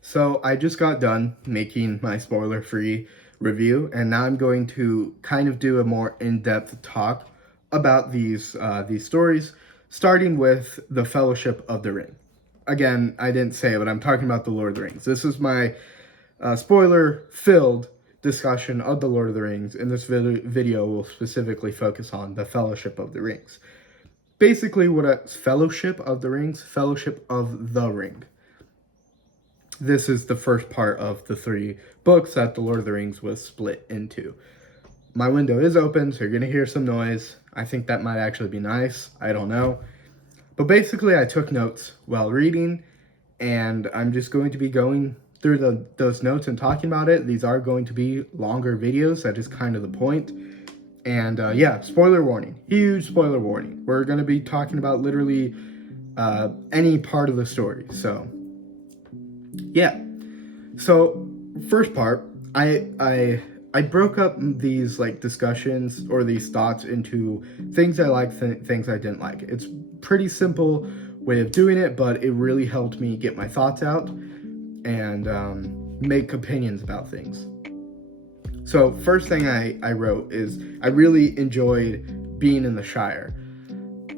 So I just got done making my spoiler-free review, and now I'm going to kind of do a more in-depth talk about these stories, starting with the Fellowship of the Ring. Again, I didn't say it, but I'm talking about the Lord of the Rings. This is my spoiler-filled discussion of the Lord of the Rings, and this video will specifically focus on the Fellowship of the Rings. Basically, what a Fellowship of the Rings, Fellowship of the Ring. This is the first part of the 3 books that the Lord of the Rings was split into. My window is open, so you're going to hear some noise. I think that might actually be nice. I don't know. But basically, I took notes while reading, and I'm just going to be going through those notes and talking about it. These are going to be longer videos. That is kind of the point. And yeah, spoiler warning. Huge spoiler warning. We're going to be talking about literally any part of the story. So yeah. So first part, I broke up these like discussions or these thoughts into things I liked, things I didn't like. It's pretty simple way of doing it, but it really helped me get my thoughts out and make opinions about things. So first thing I wrote is I really enjoyed being in the Shire.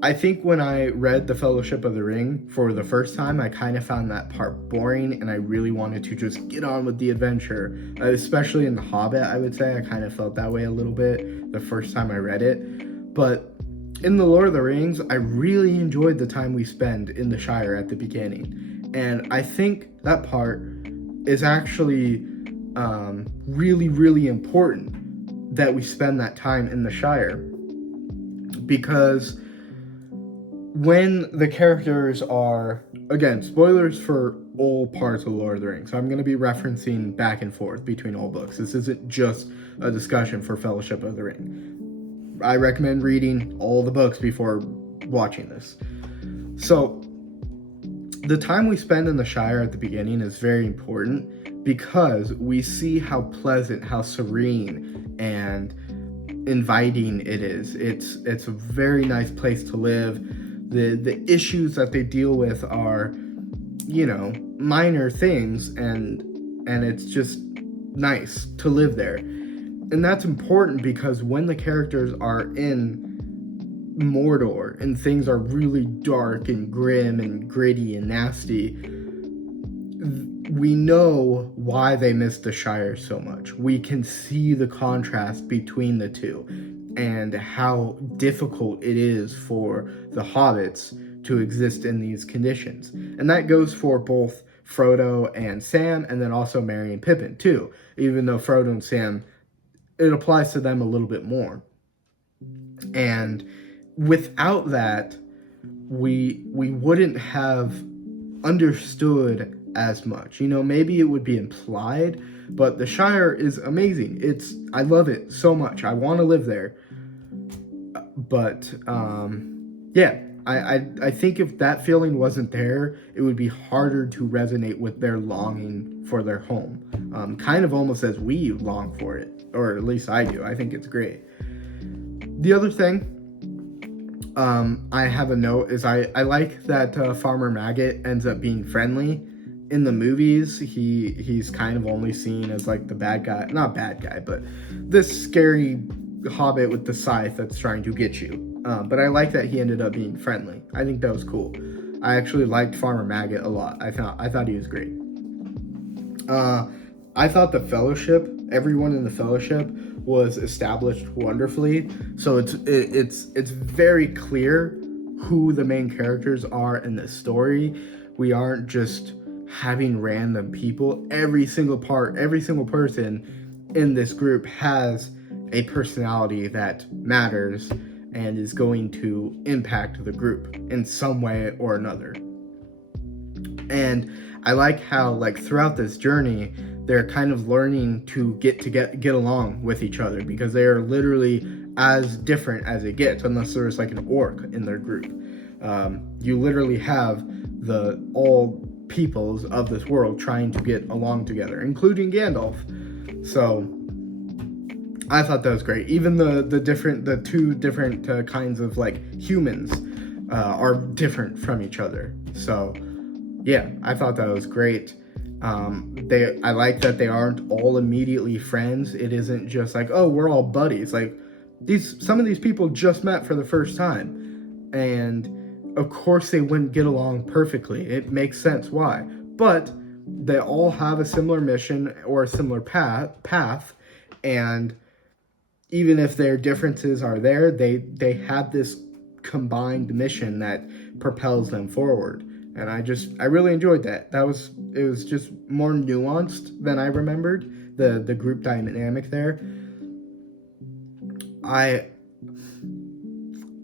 I think when I read The Fellowship of the Ring for the first time, I kind of found that part boring, and I really wanted to just get on with the adventure, especially in The Hobbit, I would say. I kind of felt that way a little bit the first time I read it. But in The Lord of the Rings, I really enjoyed the time we spend in the Shire at the beginning. And I think that part is actually really, really important that we spend that time in the Shire, because when the characters are, again, spoilers for all parts of Lord of the Rings, so I'm going to be referencing back and forth between all books. This isn't just a discussion for Fellowship of the Ring. I recommend reading all the books before watching this. So the time we spend in the Shire at the beginning is very important because we see how pleasant, how serene, and inviting it is. It's a very nice place to live. The issues that they deal with are, you know, minor things, and it's just nice to live there. And that's important because when the characters are in Mordor and things are really dark and grim and gritty and nasty, we know why they miss the Shire so much. We can see the contrast between the two and how difficult it is for the hobbits to exist in these conditions. And that goes for both Frodo and Sam, and then also Merry and Pippin too. Even though Frodo and Sam, it applies to them a little bit more. And without that, we wouldn't have understood as much. You know, maybe it would be implied, but the Shire is amazing. I love it so much. I want to live there. But yeah, I think if that feeling wasn't there, it would be harder to resonate with their longing for their home. Kind of almost as we long for it, or at least I do. I think it's great. The other thing I have a note is I like that Farmer Maggot ends up being friendly. In the movies, he's kind of only seen as like the bad guy, not bad guy, but this scary hobbit with the scythe that's trying to get you. But I like that he ended up being friendly. I think that was cool. I actually liked Farmer Maggot a lot. I thought he was great. I thought the Fellowship, everyone in the Fellowship was established wonderfully. So it's very clear who the main characters are in this story. We aren't just having random people. Every single person in this group has a personality that matters and is going to impact the group in some way or another. And I like how, like, throughout this journey, they're kind of learning to get along with each other, because they are literally as different as it gets, unless there's like an orc in their group. You literally have all peoples of this world trying to get along together, including Gandalf. So I thought that was great. Even the two different kinds of like humans are different from each other. So yeah, I thought that was great. I like that they aren't all immediately friends. It isn't just like, oh, we're all buddies. Like some of these people just met for the first time, and of course they wouldn't get along perfectly. It makes sense why, but they all have a similar mission or a similar path, and even if their differences are there, they have this combined mission that propels them forward. And I really enjoyed that. It was just more nuanced than I remembered, the group dynamic there. I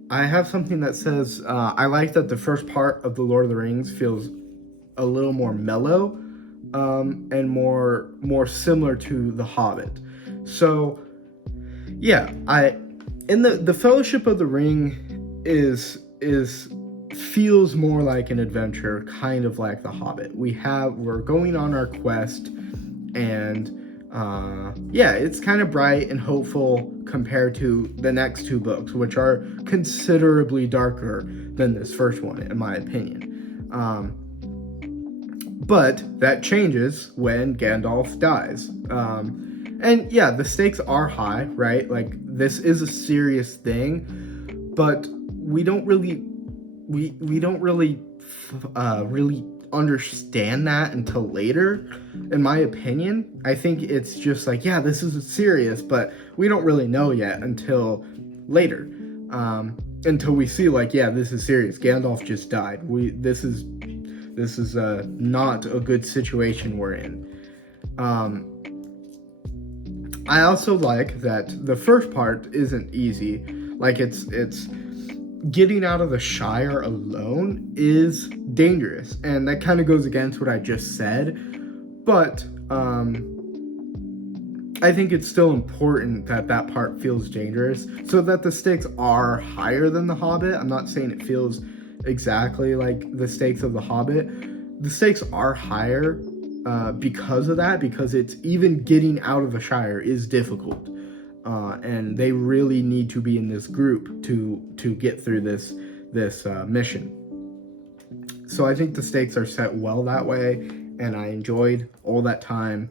I have something that says I like that the first part of the Lord of the Rings feels a little more mellow, and more similar to The Hobbit. So yeah, I in the Fellowship of the Ring is feels more like an adventure, kind of like The Hobbit. We're going on our quest, and yeah, it's kind of bright and hopeful compared to the next two books, which are considerably darker than this first one, in my opinion. But that changes when Gandalf dies. And yeah, the stakes are high, right? Like, this is a serious thing, but we don't really really understand that until later, in my opinion. I think it's just like, yeah, this is serious, but we don't really know yet until later, until we see, like, yeah, this is serious. Gandalf just died. This is not a good situation we're in. I also like that the first part isn't easy. Like, it's getting out of the Shire alone is dangerous, and that kind of goes against what I just said. But I think it's still important that that part feels dangerous, so that the stakes are higher than The Hobbit. I'm not saying it feels exactly like the stakes of The Hobbit. The stakes are higher because of that, because it's even getting out of the Shire is difficult. And they really need to be in this group to get through this mission. So I think the stakes are set well that way, and I enjoyed all that time.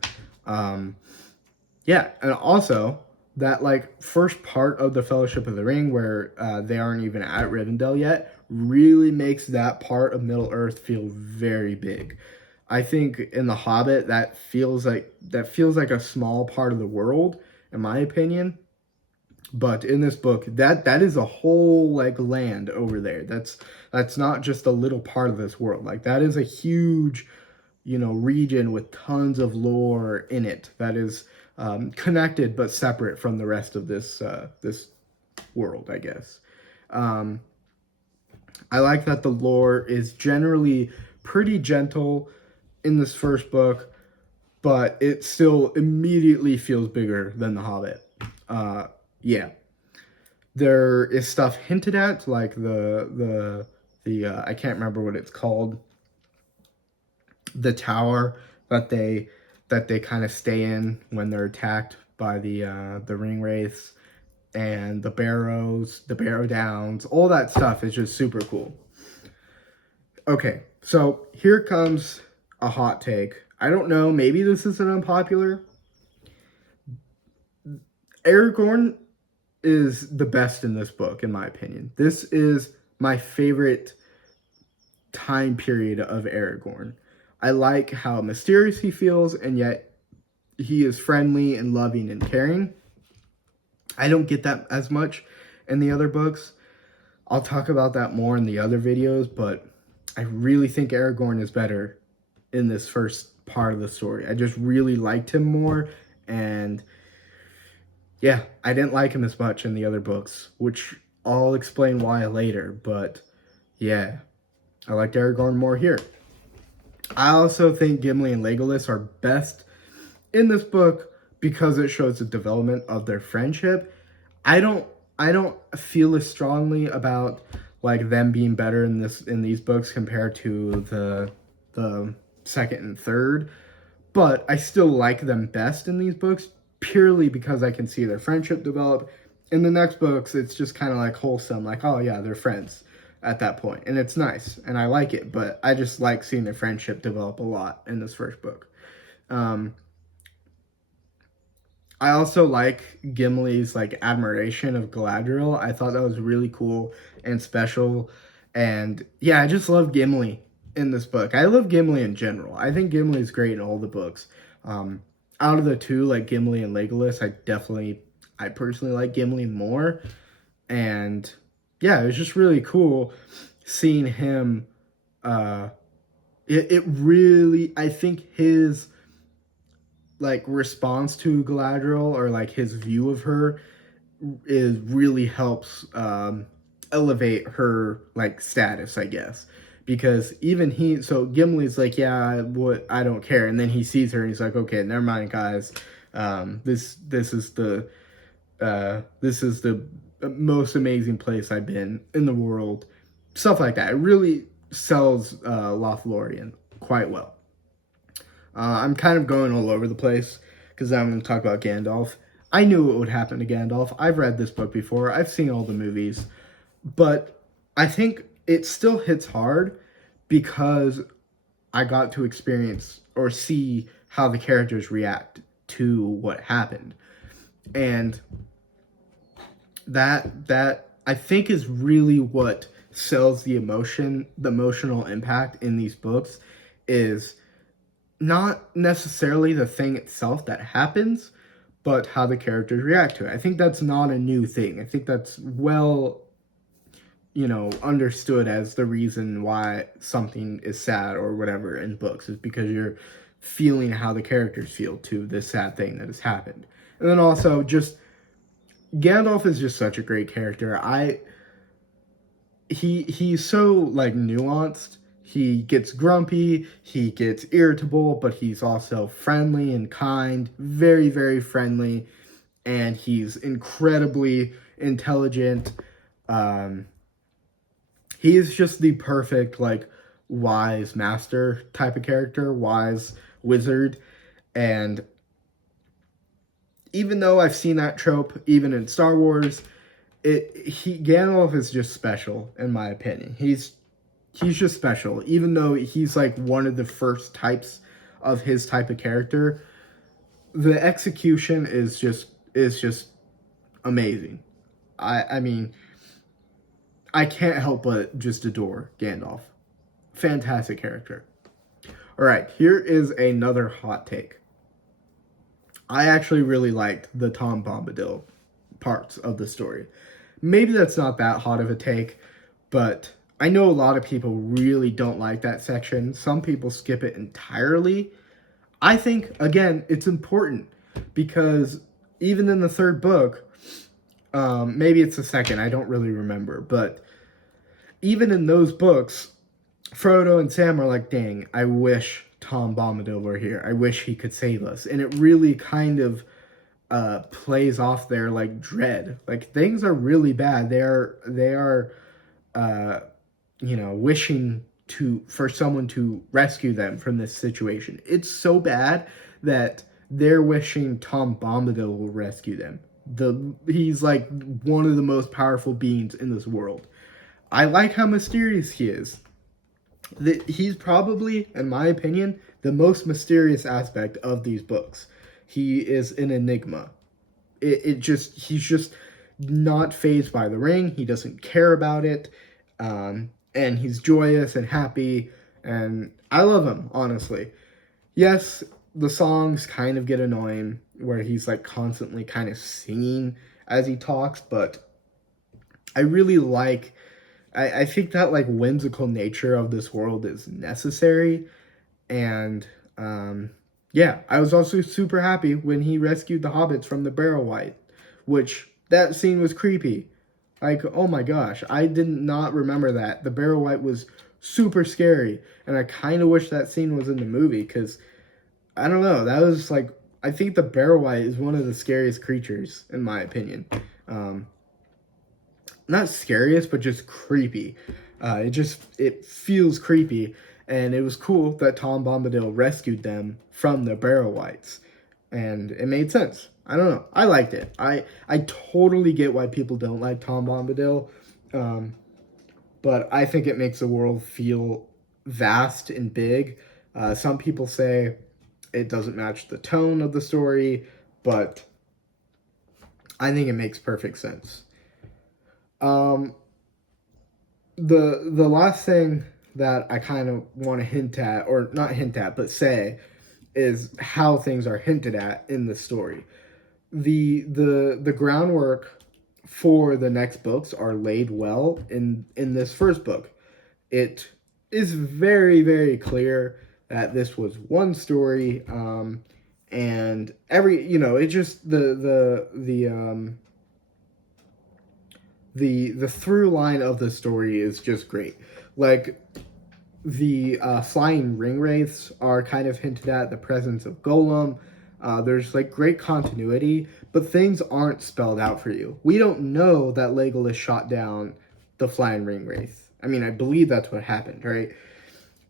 Yeah, and also that, like, first part of the Fellowship of the Ring, where they aren't even at Rivendell yet, really makes that part of Middle Earth feel very big. I think in The Hobbit that feels like a small part of the world, in my opinion. But in this book, that is a whole, like, land over there. That's not just a little part of this world. Like, that is a huge, region with tons of lore in it that is connected but separate from the rest of this world, I guess. I like that the lore is generally pretty gentle in this first book, but it still immediately feels bigger than The Hobbit. Yeah, there is stuff hinted at, like the I can't remember what it's called, the tower that they kind of stay in when they're attacked by the ring wraiths, and the barrows, the barrow downs, all that stuff is just super cool. Okay, so here comes a hot take. I don't know, maybe this isn't unpopular. Aragorn is the best in this book, in my opinion. This is my favorite time period of Aragorn. I like how mysterious he feels, and yet he is friendly and loving and caring. I don't get that as much in the other books. I'll talk about that more in the other videos, but I really think Aragorn is better in this first part of the story. I just really liked him more, and yeah, I didn't like him as much in the other books, which I'll explain why later, but yeah, I liked Aragorn more here. I also think Gimli and Legolas are best in this book because it shows the development of their friendship. I don't feel as strongly about, like, them being better in these books compared to the second and third, but I still like them best in these books purely because I can see their friendship develop. In the next books, it's just kind of like wholesome, like, oh yeah, they're friends. at that point, and it's nice, and I like it. But I just like seeing their friendship develop a lot in this first book. Um, I also like Gimli's like admiration of Galadriel. I thought that was really cool and special. And yeah, I just love Gimli in this book. I love Gimli in general. I think Gimli is great in all the books. Um, Out of the two, like Gimli and Legolas, I personally like Gimli more. And yeah, it was just really cool seeing him. Uh, it really, I think his like response to Galadriel, or like his view of her, is really helps elevate her like status, I guess. Because even Gimli's like, yeah, what, I don't care, and then he sees her and he's like, okay, never mind, guys. This is the most amazing place I've been in the world. Stuff like that. It really sells Lothlorien quite well. I'm kind of going all over the place because I'm going to talk about Gandalf. I knew what would happen to Gandalf. I've read this book before. I've seen all the movies. But I think it still hits hard because I got to experience or see how the characters react to what happened. And that I think is really what sells the emotional impact in these books, is not necessarily the thing itself that happens, but how the characters react to it. I think that's not a new thing. I think that's well, understood as the reason why something is sad or whatever in books, is because you're feeling how the characters feel to this sad thing that has happened. And then also just Gandalf is just such a great character. He's so like nuanced. He gets grumpy, he gets irritable, but he's also friendly and kind, very, very friendly, and he's incredibly intelligent. Um, he is just the perfect, like, wise master type of character, wise wizard. And even though I've seen that trope, even in Star Wars, Gandalf is just special in my opinion. He's just special, even though he's like one of the first types of his type of character. The execution is just amazing. I mean, I can't help but just adore Gandalf. Fantastic character. All right, here is another hot take. I actually really liked the Tom Bombadil parts of the story. Maybe that's not that hot of a take, but I know a lot of people really don't like that section. Some people skip it entirely. I think, again, it's important because even in the third book, maybe it's the second, I don't really remember, but even in those books, Frodo and Sam are like, dang, I wish Tom Bombadil were here. I wish he could save us. And it really kind of plays off their like dread. Like things are really bad. They are uh, wishing for someone to rescue them from this situation. It's so bad that they're wishing Tom Bombadil will rescue them. He's like one of the most powerful beings in this world. I like how mysterious he is. He's probably, in my opinion, the most mysterious aspect of these books. He is an enigma. He's just not phased by the ring. He doesn't care about it, and he's joyous and happy. And I love him, honestly. Yes, the songs kind of get annoying, where he's like constantly kind of singing as he talks, but I really like. I think that like whimsical nature of this world is necessary, and yeah, I was also super happy when he rescued the hobbits from the Barrow Wight, which that scene was creepy. Like, oh my gosh, I did not remember that. The Barrow Wight was super scary, and I kind of wish that scene was in the movie because I don't know. That was like, I think the Barrow Wight is one of the scariest creatures in my opinion. Not scariest, but just creepy. It feels creepy, and it was cool that Tom Bombadil rescued them from the Barrow Wights, and it made sense. I don't know. I liked it. I totally get why people don't like Tom Bombadil, but I think it makes the world feel vast and big. Some people say it doesn't match the tone of the story, but I think it makes perfect sense. Um, the last thing that I kind of want to hint at, or not hint at, but say, is how things are hinted at in the story. The groundwork for the next books are laid well in this first book. It is very, very clear that this was one story, and every, it just the through line of the story is just great. Like, the flying ring wraiths are kind of hinted at, the presence of Golem. There's like great continuity, but things aren't spelled out for you. We don't know that Legolas shot down the flying ring wraith. I mean, I believe that's what happened, right?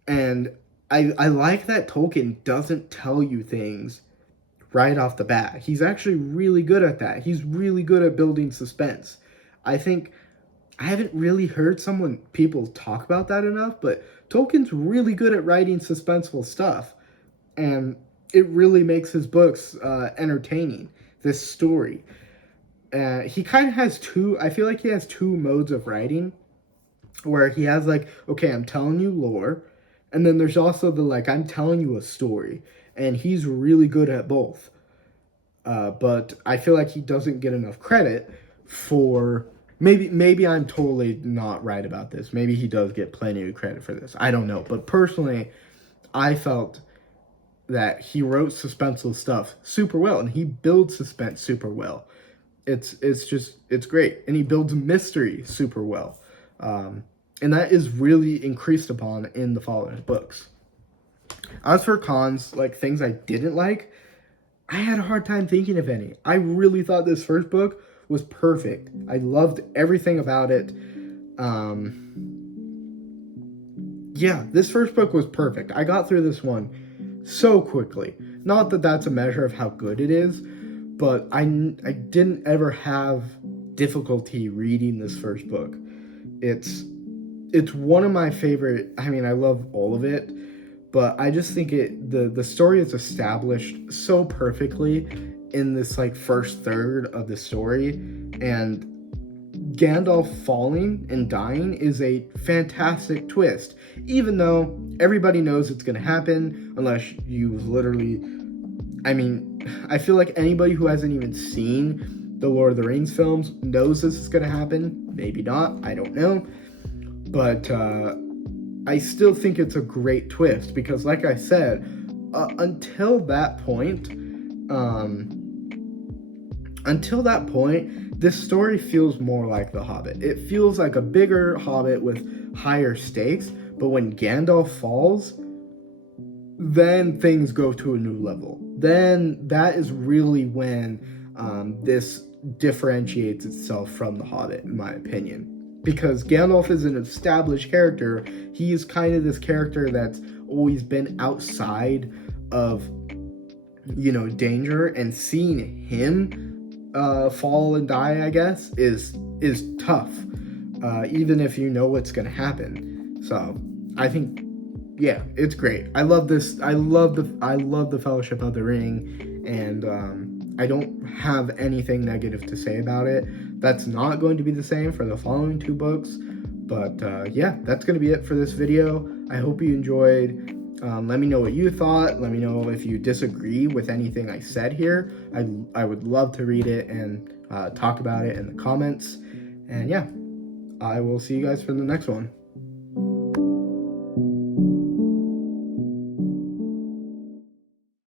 And I like that Tolkien doesn't tell you things right off the bat. He's actually really good at that. He's really good at building suspense. I think I haven't really heard people talk about that enough, but Tolkien's really good at writing suspenseful stuff, and it really makes his books entertaining. This story, he kind of has two. I feel like he has two modes of writing, where he has like, okay, I'm telling you lore, and then there's also the like, I'm telling you a story, and he's really good at both. But I feel like he doesn't get enough credit for. Maybe I'm totally not right about this. Maybe he does get plenty of credit for this. I don't know. But personally, I felt that he wrote suspenseful stuff super well, and he builds suspense super well. It's great, and he builds mystery super well, and that is really increased upon in the following books. As for cons, like things I didn't like, I had a hard time thinking of any. I really thought this first book was perfect. I loved everything about it. Yeah, this first book was perfect. I got through this one so quickly. Not that that's a measure of how good it is, but I didn't ever have difficulty reading this first book. It's one of my favorite. I mean, I love all of it, but I just think the story is established so perfectly in this like first third of the story, and Gandalf falling and dying is a fantastic twist, even though everybody knows it's going to happen unless you literally. I mean, I feel like anybody who hasn't even seen the Lord of the Rings films knows this is going to happen. Maybe not, I don't know. But I still think it's a great twist because, like I said, until that point, this story feels more like The Hobbit. It feels like a bigger Hobbit with higher stakes, but when Gandalf falls, then things go to a new level. Then that is really when this differentiates itself from The Hobbit, in my opinion. Because Gandalf is an established character. He is kind of this character that's always been outside of, danger, and seeing him fall and die, I guess, is tough, even if you know what's gonna happen. So I think, yeah, it's great. I love this. I love the Fellowship of the Ring, and I don't have anything negative to say about it. That's not going to be the same for the following two books, but yeah, that's going to be it for this video. I hope you enjoyed. Let me know what you thought. Let me know if you disagree with anything I said here. I would love to read it and talk about it in the comments. And yeah, I will see you guys for the next one.